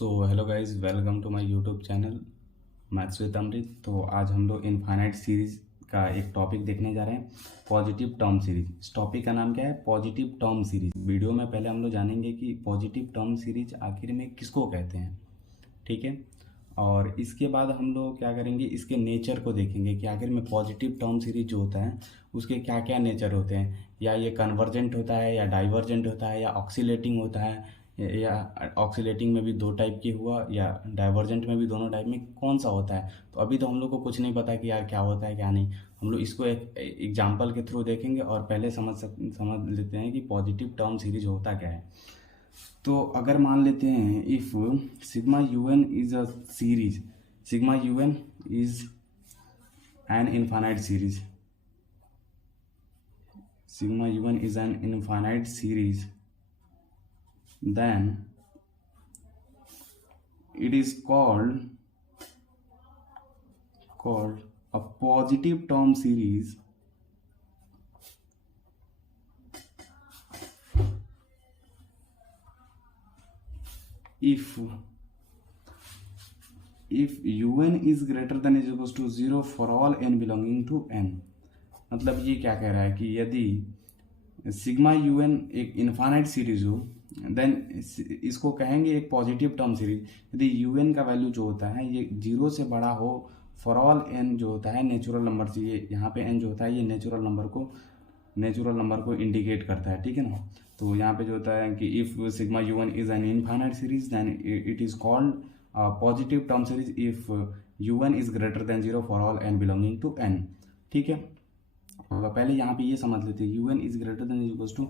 So hello guys, welcome to my YouTube channel maths with Amrit. तो आज हम लोग इनफाइनाइट सीरीज का एक टॉपिक देखने जा रहे हैं, पॉजिटिव टर्म सीरीज। इस टॉपिक का नाम क्या है? Positive term series. वीडियो में पहले हम लोग जानेंगे कि पॉजिटिव टर्म सीरीज आखिर में किसको कहते हैं, ठीक है। और इसके बाद हम लोग क्या करेंगे, इसके नेचर को देखेंगे कि आखिर में पॉजिटिव टर्म सीरीज जो होता है उसके क्या क्या नेचर होते हैं। या ये कन्वर्जेंट होता है, या डाइवर्जेंट होता है, या ऑक्सीलेटिंग होता है, या ऑक्सीलेटिंग में भी दो टाइप की हुआ, या डाइवर्जेंट में भी दोनों टाइप में कौन सा होता है। तो अभी तो हम लोग को कुछ नहीं पता कि यार क्या होता है क्या नहीं। हम लोग इसको एक एग्जाम्पल के थ्रू देखेंगे और पहले समझ लेते हैं कि पॉजिटिव टर्म सीरीज होता क्या है। तो अगर मान लेते हैं, if sigma u n is a series, sigma u n is an infinite series, sigma un is an infinite series, then it is called a positive term series if un is greater than is equals to 0 for all n belonging to n। मतलब ये क्या कह रहा है कि यदि sigma u N एक infinite series हो, देन इसको कहेंगे एक पॉजिटिव टर्म सीरीज। यदि यू एन का वैल्यू जो होता है ये 0 से बड़ा हो फॉर ऑल एन जो होता है नेचुरल नंबर से। ये यहाँ पे एन जो होता है ये नेचुरल नंबर को इंडिकेट करता है, ठीक है ना। तो यहाँ पे जो होता है कि if sigma u n is an infinite series then it is called positive term series if u n is greater than 0 for all n belonging to N, ठीक है। पहले यहाँ पे ये समझ लेते हैं, u n is greater than is equals to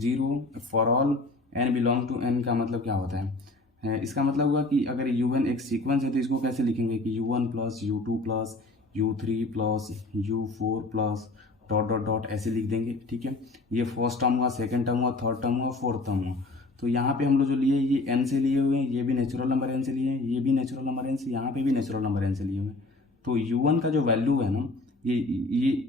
0 for all n belong to N का मतलब क्या होता है। इसका मतलब हुआ कि अगर यू एन एक सीक्वेंस है तो इसको कैसे लिखेंगे कि you one plus you two plus you three plus you four plus dot dot dot ऐसे लिख देंगे, ठीक है। ये फर्स्ट टर्म हुआ, सेकेंड टर्म हुआ, थर्ड टर्म हुआ, फोर्थ टर्म हुआ। तो यहाँ पे हम लोग जो लिए ये एन से लिए हुए हैं, ये भी नेचुरल नंबर एन से लिए हैं, ये भी नेचुरल नंबर एन से, यहाँ पे भी नेचुरल नंबर एन से लिए हुए हैं। तो यू वन का जो वैल्यू है ना, ये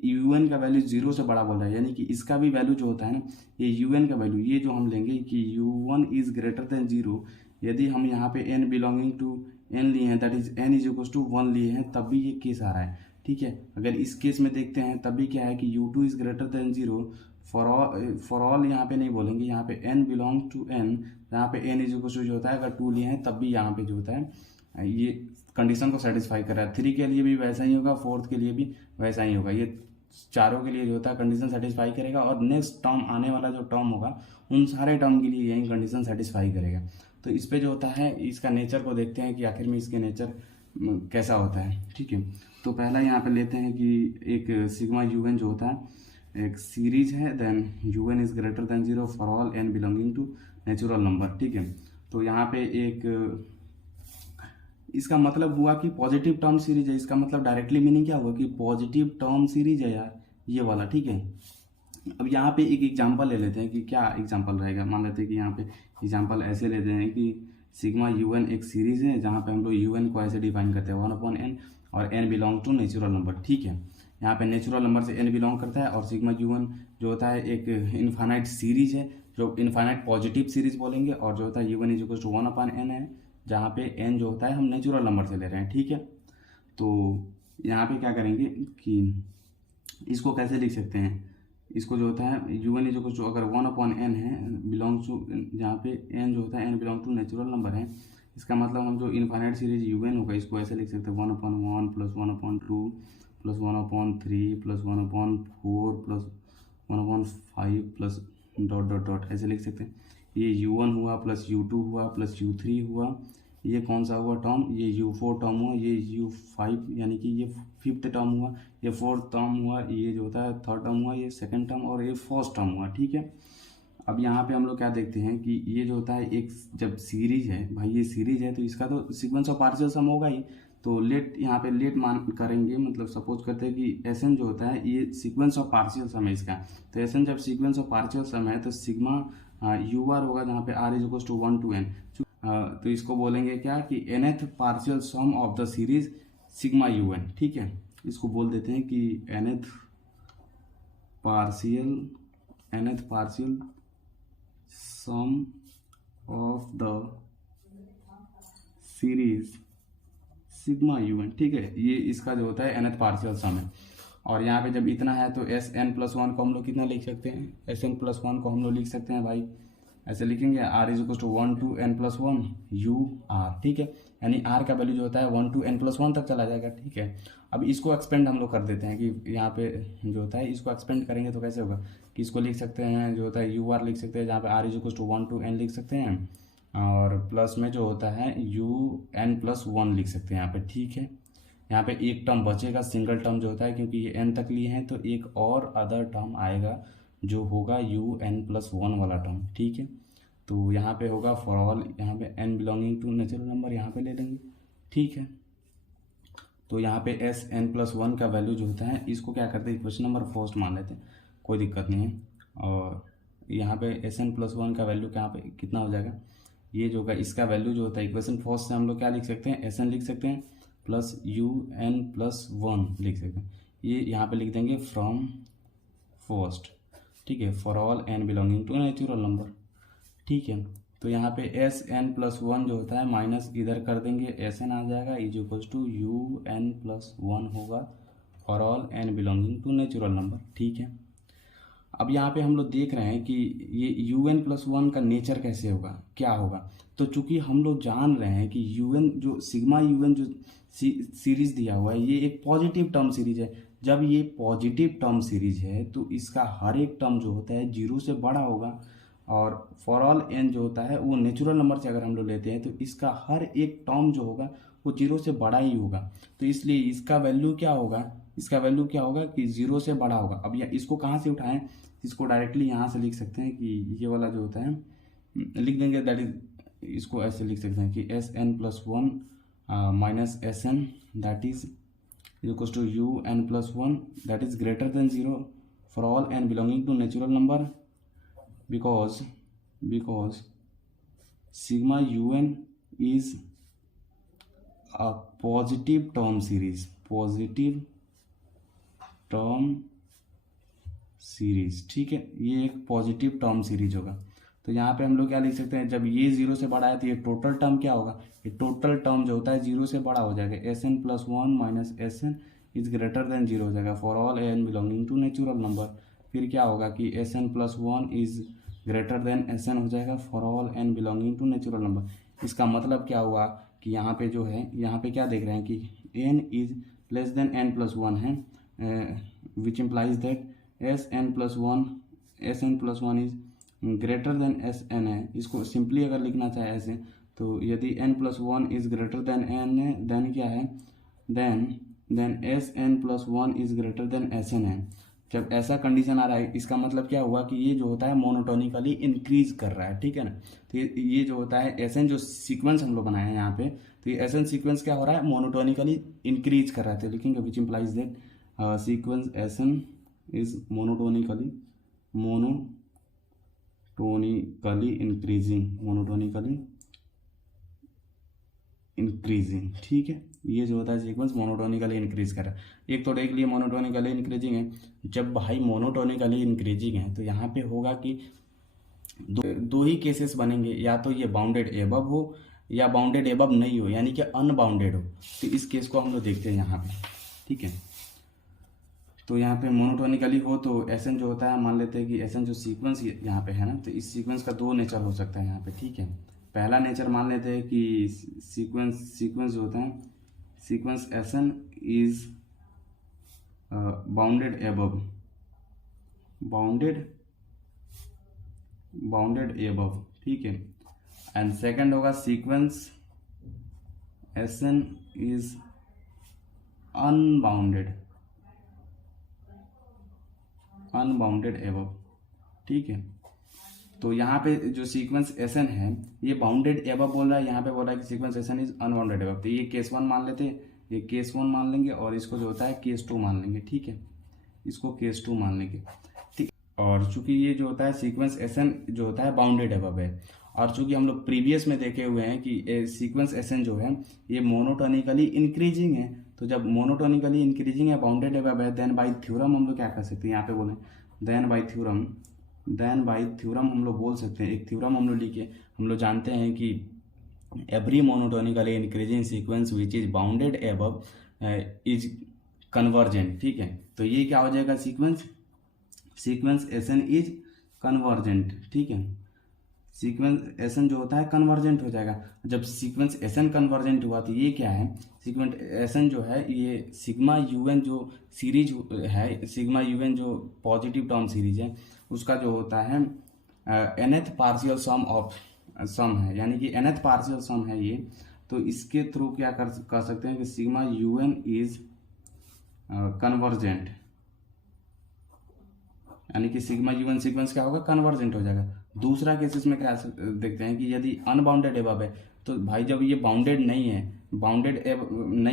यू एन का वैल्यू 0 से बड़ा बोल रहा है, यानी कि इसका भी वैल्यू जो होता है ना, ये यू एन का वैल्यू ये जो हम लेंगे कि you one is greater than 0। यदि हम यहाँ पे एन बिलोंगिंग टू एन लिए हैं, that is n is equal to 1 लिए हैं, तब भी ये केस आ रहा है, ठीक है। अगर इस केस में देखते हैं तब भी क्या है कि you two is greater than 0 for all यहाँ पे नहीं बोलेंगे, यहाँ पे एन बिलोंग टू एन, यहाँ पे एन इज इक्वल टू जो होता है अगर 2 लिए हैं तब भी यहाँ पे जो होता है ये कंडीशन को सेटिस्फाई कर रहा है। 3 के लिए भी वैसा ही होगा, 4th के लिए भी वैसा ही होगा। ये चारों के लिए जो होता है कंडीशन सेटिस्फाई करेगा, और नेक्स्ट टर्म आने वाला जो टर्म होगा उन सारे टर्म के लिए यही कंडीशन सेटिस्फाई करेगा। तो इस पे जो होता है इसका नेचर को देखते हैं कि आखिर में इसके नेचर कैसा होता है, ठीक है। तो पहला यहाँ पे लेते हैं कि एक सिग्मा यू एन जो होता है एक सीरीज है, then u n is greater than 0 for all n belonging to natural number, ठीक है। तो यहाँ पे एक इसका मतलब हुआ कि पॉजिटिव टर्म सीरीज है। इसका मतलब डायरेक्टली मीनिंग क्या हुआ कि पॉजिटिव टर्म सीरीज है यार, ये वाला, ठीक है। अब यहाँ पे एक एग्जांपल ले लेते हैं कि क्या एग्जांपल रहेगा। मान लेते हैं कि यहाँ पे एग्जांपल ऐसे लेते हैं कि सिग्मा यू एन एक सीरीज है जहाँ पे हम लोग यू एन को ऐसे डिफाइन करते हैं 1/n और n belong to natural number, ठीक है। यहाँ पे नेचुरल नंबर से n बिलोंग करता है, और सिग्मा यू एन जो होता है एक इनफाइनाइट सीरीज है, जो इनफाइनाइट पॉजिटिव सीरीज बोलेंगे, और जो होता है u n is equal to 1/n है, जहाँ पे n जो होता है हम नेचुरल नंबर से ले रहे हैं, ठीक है। तो यहाँ पे क्या करेंगे कि इसको कैसे लिख सकते हैं, इसको जो होता है u n is equal to अगर 1/n है बिलोंग्स टू, जहाँ पे n जो होता है n belong to natural number है, इसका मतलब हम जो इनफाइनाइट सीरीज यू एन होगा इसको ऐसे लिख सकते हैं 1/1 plus 1/2 plus 1/3 plus 1/4 plus 1/5 plus dot dot dot ऐसे लिख सकते हैं। ये u1 हुआ प्लस u2 हुआ प्लस u3 हुआ, ये कौन सा हुआ टर्म, ये u4 टर्म हुआ, ये u5 यानी कि ये 5th टर्म हुआ, ये 4th टर्म हुआ, ये जो होता है 3rd टर्म हुआ, ये 2nd टर्म, और ये 1st टर्म हुआ, ठीक है। अब यहाँ पे हम लोग क्या देखते हैं कि ये जो होता है एक जब सीरीज है भाई, ये सीरीज है तो इसका तो सीक्वेंस ऑफ पार्शियल सम होगा ही। तो लेट यहाँ पे लेट मान करेंगे, मतलब सपोज करते हैं कि एस जो होता है ये सीक्वेंस ऑफ पार्शियल सम है इसका। तो एस जब सीक्वेंस ऑफ पार्शियल सम है तो सिग्मा यू आर होगा जहाँ पे R is equal to 1 to n। तो इसको बोलेंगे क्या कि nth partial sum of the series sigma u n, ठीक है। इसको बोल देते हैं कि nth partial sum of the series sigma u n, ठीक है, ये इसका जो होता है nth पार्शियल सम है। और यहाँ पे जब इतना है तो एस एन प्लस वन को हम लोग कितना लिख सकते हैं, एस एन प्लस वन को हम लोग लिख सकते हैं भाई ऐसे लिखेंगे, R is equal to 1 to n plus one u R, ठीक है, यानी आर का वैल्यू जो होता है 1 to n प्लस वन तक चला जाएगा, ठीक है। अब इसको एक्सपेंड हम लोग कर देते हैं कि यहाँ पे जो होता है इसको एक्सपेंड करेंगे तो कैसे होगा कि इसको लिख सकते हैं जो होता है यू आर लिख सकते हैं, जहाँ पे R is equal to 1 to n लिख सकते हैं, और प्लस में जो होता है यू एन प्लस वन लिख सकते हैं यहाँ पे, ठीक है। यहाँ पे एक टर्म बचेगा, सिंगल टर्म जो होता है, क्योंकि ये n तक लिए हैं तो एक और अदर टर्म आएगा जो होगा यू एन प्लस वन वाला टर्म, ठीक है। तो यहाँ पे होगा फॉर ऑल, यहाँ पे n belonging to natural number यहाँ पे ले लेंगे, ठीक है। तो यहाँ पे एस एन प्लस वन का वैल्यू जो होता है इसको क्या करते हैं, क्वेश्चन नंबर फर्स्ट मान लेते हैं, कोई दिक्कत नहीं है। और यहाँ पे एस एन प्लस वन का वैल्यू यहाँ पे कितना हो जाएगा, ये जो होगा इसका वैल्यू जो होता है इक्वेशन फर्स्ट से हम लोग क्या लिख सकते हैं, एस एन लिख सकते हैं plus u n plus one लिख सकते हैं, ये यहाँ पे लिख देंगे फ्रॉम फर्स्ट, ठीक है, for all n belonging to natural number, ठीक है। तो यहाँ पे एस एन प्लस वन जो होता है माइनस इधर कर देंगे, एस एन आ जाएगा is equals to you n plus one होगा for all n belonging to natural number, ठीक है। अब यहाँ पे हम लोग देख रहे हैं कि ये यू एन प्लस वन का नेचर कैसे होगा, क्या होगा। तो चूंकि हम लोग जान रहे हैं कि यू एन जो सिग्मा यू एन जो सीरीज दिया हुआ है ये एक पॉजिटिव टर्म सीरीज है, जब ये पॉजिटिव टर्म सीरीज है तो इसका हर एक टर्म जो होता है जीरो से बड़ा होगा, और फॉर ऑल एन जो होता है वो नेचुरल नंबर से अगर हम लोग लेते हैं तो इसका हर एक टर्म जो होगा वो जीरो से बड़ा ही होगा। तो इसलिए इसका वैल्यू क्या होगा, इसका वैल्यू क्या होगा कि जीरो से बड़ा होगा। अब इसको कहाँ से उठाएं, इसको डायरेक्टली यहाँ से लिख सकते हैं कि ये वाला जो होता है लिख देंगे, दैट इज, इसको ऐसे लिख सकते हैं कि S n plus one minus S n that is equal to you n plus one that is greater than zero for all n belonging to natural number, because sigma un is a positive term series, ठीक है, ये एक positive term series होगा। तो यहाँ पे हम लोग क्या लिख सकते हैं, जब ये जीरो से बड़ा है तो ये टोटल टर्म क्या होगा, ये टोटल टर्म जो होता है जीरो से बड़ा हो जाएगा, S n plus one minus S n is greater than zero हो जाएगा for all n belonging to natural number. फिर क्या होगा कि S n plus one is greater than S n हो जाएगा for all n belonging to natural number. इसका मतलब क्या हुआ कि यहाँ पे जो है, यहाँ पे क्या देख रहे हैं कि n is less than n plus one है, which implies that S n plus one is greater than S n है। इसको सिंपली अगर लिखना चाहे ऐसे तो यदि n plus one is greater than n है देन क्या है, then S n plus one is greater than S n है। जब ऐसा कंडीशन आ रहा है इसका मतलब क्या हुआ कि ये जो होता है मोनोटोनिकली इंक्रीज कर रहा है, ठीक है ना। तो ये जो होता है एस एन जो सीक्वेंस हम लोग बनाए हैं यहाँ पे, तो ये एस एन सीक्वेंस क्या हो रहा है, मोनोटोनिकली इंक्रीज कर रहा है। तो लिखेंगे which implies that sequence S n is monotonically increasing, ठीक है। ये जो होता है सीक्वेंस मोनोटोनिकली इंक्रीज कर रहा है। एक तो देख लिए मोनोटोनिकली इंक्रीजिंग है, जब भाई मोनोटोनिकली इंक्रीजिंग है तो यहाँ पे होगा कि दो ही केसेस बनेंगे, या तो ये बाउंडेड एबव हो या बाउंडेड एबव नहीं हो, यानी कि अनबाउंडेड हो। तो इस केस को हम लोग देखते हैं यहाँ पे, ठीक है। तो यहाँ पे मोनोटोनिकली हो तो एस एन जो होता है, मान लेते हैं कि एस एन जो सीक्वेंस यहाँ पे है ना, तो इस सीक्वेंस का दो नेचर हो सकता है यहाँ पे, ठीक है। पहला नेचर मान लेते हैं कि सीक्वेंस जो होता है, sequence S n is bounded above, ठीक है। एंड सेकंड होगा sequence S n is unbounded above, ठीक है। तो यहाँ पे जो सीक्वेंस एस एन है ये बाउंडेड एबव बोल रहा है, यहाँ पे बोल रहा है कि sequence S n is unbounded above. तो ये केस वन मान लेते हैं, ये केस वन मान लेंगे और इसको जो होता है केस टू मान लेंगे, ठीक है। इसको केस टू मान लेंगे, ठीक। और चूंकि ये जो होता है सीक्वेंस एस एन जो होता है बाउंडेड एबव है, और चूंकि हम लोग प्रीवियस में देखे हुए हैं कि सीक्वेंस एस एन जो है ये मोनोटोनिकली इंक्रीजिंग है, तो जब मोनोटोनिकली इंक्रीजिंग है, बाउंडेड एबव है, देन बाय थ्योरम हम लोग क्या कर सकते हैं, यहाँ पे बोले देन बाय थ्योरम हम लोग बोल सकते हैं। एक थ्योरम हम लोग लिखे, हम लोग जानते हैं कि every monotonically increasing sequence which is bounded above is convergent। ठीक है, तो ये क्या हो जाएगा, सीक्वेंस एसन इज कन्वर्जेंट। ठीक है, सीक्वेंस एसन जो होता है कन्वर्जेंट हो जाएगा। जब सीक्वेंस एसन कन्वर्जेंट हुआ तो ये क्या है, सीक्वेंस एसन जो है ये सिग्मा यूएन जो सीरीज है, सिग्मा यूएन जो पॉजिटिव टर्म सीरीज है उसका जो होता है nth partial sum of some है, यानी कि nth पार्शियल सम है ये। तो इसके थ्रू क्या कर सकते हैं कि सिग्मा यूएन इज कन्वर्जेंट, यानी कि सिग्मा यूएन सीक्वेंस क्या होगा, कन्वर्जेंट हो जाएगा। दूसरा केसेस में क्या देखते हैं कि यदि अनबाउंडेड एबव है, तो भाई जब ये बाउंडेड नहीं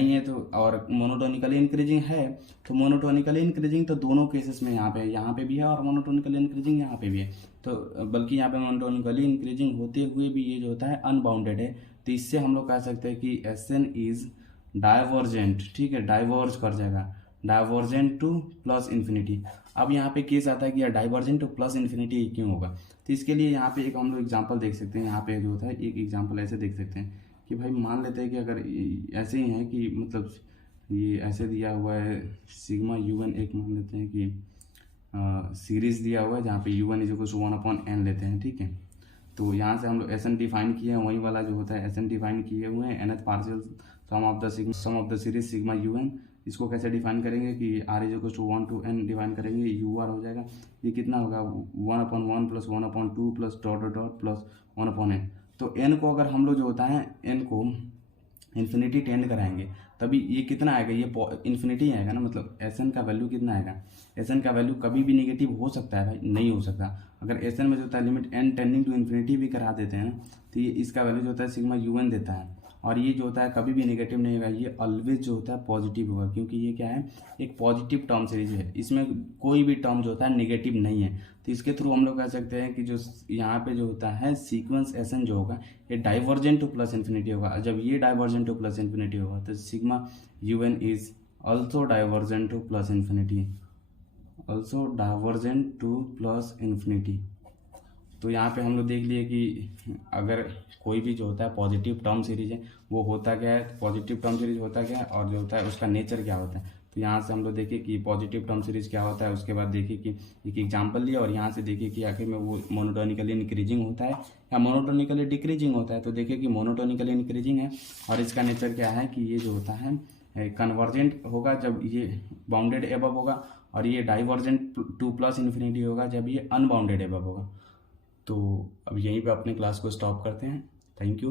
है तो और मोनोटोनिकली इंक्रीजिंग है, तो मोनोटोनिकली इंक्रीजिंग तो दोनों केसेस में यहाँ पे भी है और मोनोटोनिकली इंक्रीजिंग यहाँ पे भी है। तो बल्कि यहाँ पे मोनोटोनिकली इंक्रीजिंग होते हुए भी ये जो होता है अनबाउंडेड है, तो इससे हम लोग कह सकते हैं कि एस एन इज डाइवर्जेंट। ठीक है, डाइवर्ज कर जाएगा, डाइवर्जेंट टू प्लस इन्फिनिटी। अब यहाँ पे केस आता है कि यार डाइवर्जेंट टू प्लस इन्फिनिटी क्यों होगा, तो इसके लिए यहाँ पे एक हम लोग एग्जांपल देख सकते हैं। यहाँ पे जो होता है एक एग्जांपल ऐसे देख सकते हैं कि भाई मान लेते हैं कि अगर ऐसे ही है कि मतलब ये ऐसे दिया हुआ है सिग्मा यूएन, एक मान लेते हैं कि सीरीज दिया हुआ है जहाँ पे UN is equal to 1/n लेते हैं। ठीक है, तो यहाँ से हम लोग एस एन डिफाइन किए हैं, वही वाला जो होता है एस एन डिफाइन किए हुए हैं, nth partial sum of the series sigma u n. इसको कैसे डिफाइन करेंगे कि r इज equal to 1 to n define करेंगे, यू आर हो जाएगा। ये कितना होगा 1/1 plus 1/2 plus dot dot dot plus 1/n। तो n को अगर हम लोग जो होता है n को इन्फिनिटी टेंड कराएंगे तभी ये कितना आएगा, ये इन्फिनिटी आएगा ना, मतलब एस एन का वैल्यू कितना आएगा। एस एन का वैल्यू कभी भी निगेटिव हो सकता है भाई, नहीं हो सकता। अगर एस एन में जो होता है limit n tending to infinity भी करा देते हैं ना, तो ये इसका वैल्यू जो होता है सिग्मा यूएन देता है, और ये जो होता है कभी भी नेगेटिव नहीं होगा, ये ऑलवेज जो होता है पॉजिटिव होगा, क्योंकि ये क्या है, एक पॉजिटिव टर्म सीरीज है, इसमें कोई भी टर्म जो होता है नेगेटिव नहीं है। तो इसके थ्रू हम लोग कह सकते हैं कि जो यहाँ पे जो होता है सीक्वेंस एसन जो होगा ये डाइवर्जेंट टू प्लस इन्फिनिटी होगा। जब ये डाइवर्जेंट टू प्लस इन्फिनिटी होगा तो sigma UN is also divergent two plus infinity, also divergent two plus infinity. तो यहाँ पे हम लोग देख लिए कि अगर कोई भी जो होता है पॉजिटिव टर्म सीरीज है वो होता क्या है, पॉजिटिव टर्म सीरीज होता क्या है और जो होता है उसका नेचर क्या होता है। तो यहाँ से हम लोग देखिए कि पॉजिटिव टर्म सीरीज क्या होता है, उसके बाद देखिए कि एक एग्जांपल लिया और यहाँ से देखिए कि आखिर में वो मोनोटोनिकली इंक्रीजिंग होता है या मोनोटोनिकली डिक्रीजिंग होता है। तो देखिए कि मोनोटोनिकली इंक्रीजिंग है और इसका नेचर क्या है कि ये जो होता है कन्वर्जेंट होगा जब ये बाउंडेड एबव होगा, और ये डाइवर्जेंट टू प्लस इन्फिनिटी होगा जब ये अनबाउंडेड एबव होगा। तो अब यहीं पे अपने क्लास को स्टॉप करते हैं। Thank you.